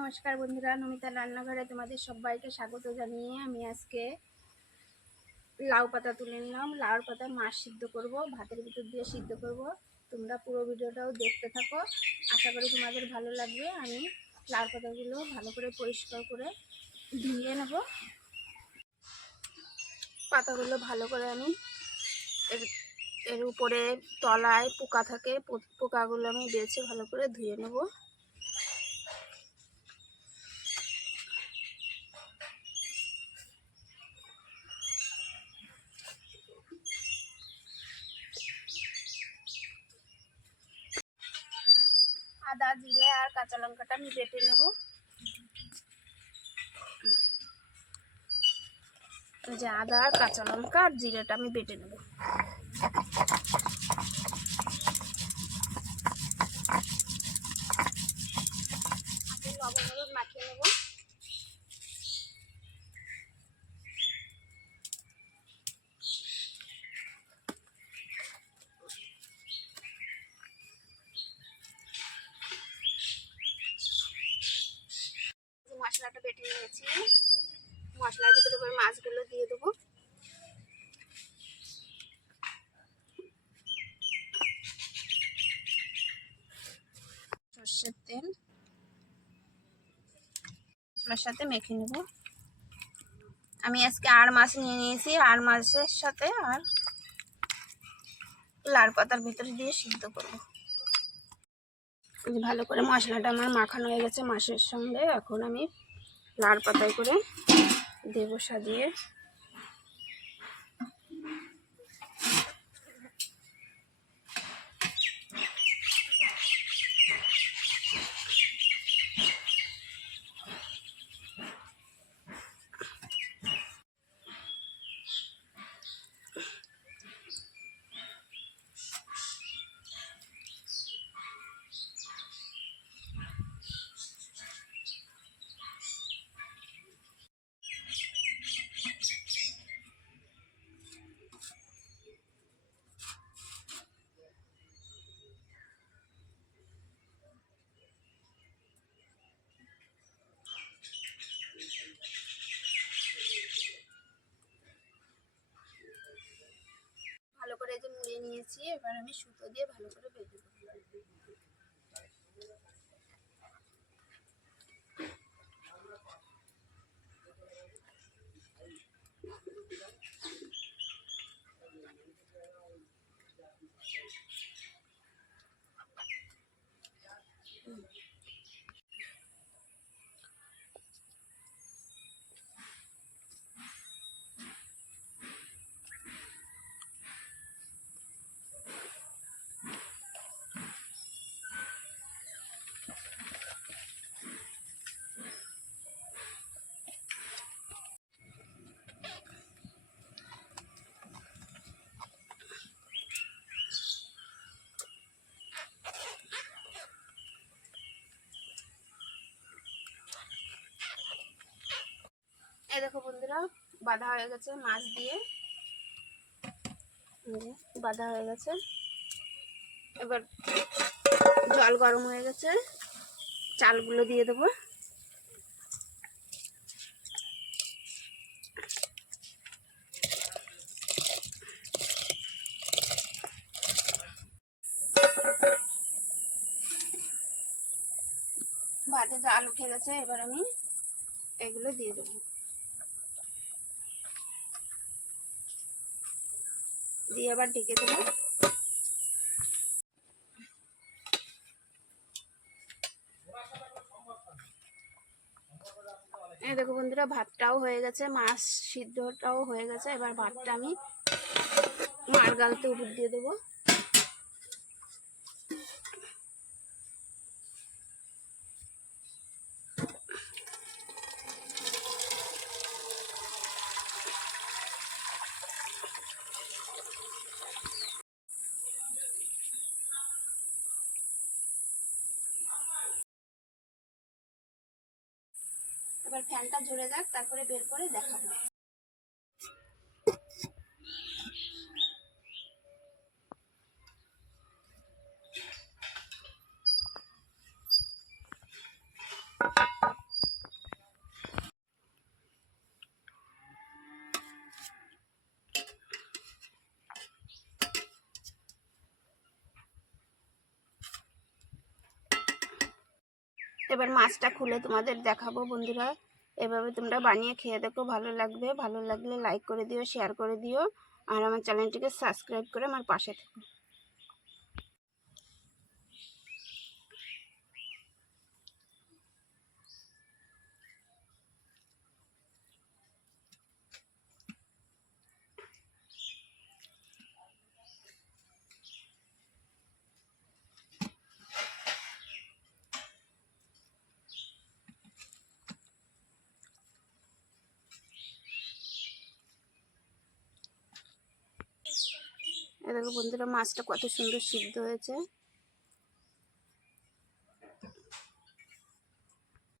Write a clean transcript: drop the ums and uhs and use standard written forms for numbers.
নমস্কার বন্ধুরা, নমিতার রান্নাঘরে তোমাদের সবাইকে স্বাগত জানিয়ে আমি আজকে লাউ পাতা তুলে নিলাম। লাউর পাতা মাছ সিদ্ধ করব, ভাতের ভিতর দিয়ে সিদ্ধ করব। তোমরা পুরো ভিডিওটাও দেখতে থাকো, আশা করি তোমাদের ভালো লাগবে। আমি লাউ পাতাগুলো ভালো করে পরিষ্কার করে ধুয়ে নেব। পাতাগুলো ভালো করে আমি এর উপরে তলায় পোকা থাকে, পোকাগুলো আমি বেছে ভালো করে ধুয়ে নেব। আদা, জিরে আর কাঁচা লঙ্কাটা আমি বেটে নেব। যে আদা আর কাঁচা লঙ্কা আর জিরেটা আমি বেটে নেব। লবণ হলুদ মাখিয়ে নেব। মশলাটা বেটে নিয়েছি, মশলার ভিতরে এবার মাছগুলো দিয়ে দেবো। সর্ষের তেল মশলার সাথে মেখে নেব। আমি আজকে আড় মাছ নিয়ে নিয়েছি, আড় মাছের সাথে আর লাউ পাতার ভিতরে দিয়ে সিদ্ধ করব। ভালো করে মশলাটা আমার মাখানো হয়ে গেছে মাছের সঙ্গে। এখন আমি লাউ পাতায় করে দেবো সাজিয়ে। ভালো করে যে মুড়ে নিয়েছি, এবার আমি সুতো দিয়ে ভালো করে বেঁধে দেবো। এই দেখো বন্ধুরা, বাঁধা হয়ে গেছে মাছ দিয়ে, বাঁধা হয়ে গেছে। এবার জল গরম হয়ে গেছে, চালগুলো দিয়ে দেবো। ভাতে জাল উঠে গেছে, এবার আমি এগুলো দিয়ে দেবো। দিয়ে আবার ঢেকে দেবো। এই দেখো বন্ধুরা, ভাতটাও হয়ে গেছে, মাছ সিদ্ধটাও হয়ে গেছে। এবার ভাতটা আমি মার গালতে উপর দিয়ে দেবো। এবার ফ্যানটা ঝরে যাক, তারপরে বের করে দেখাবো। এবার মাছটা খুলে তোমাদের দেখাবো বন্ধুরা। এভাবে তোমরা বানিয়ে খেয়ে দেখো, ভালো লাগবে। ভালো লাগলে লাইক করে দিও, শেয়ার করে দিও, আর আমার চ্যানেলটিকে সাবস্ক্রাইব করে আমার পাশে থেকো। দেখো বন্ধুরা, মাছটা কত সুন্দর সিদ্ধ হয়েছে।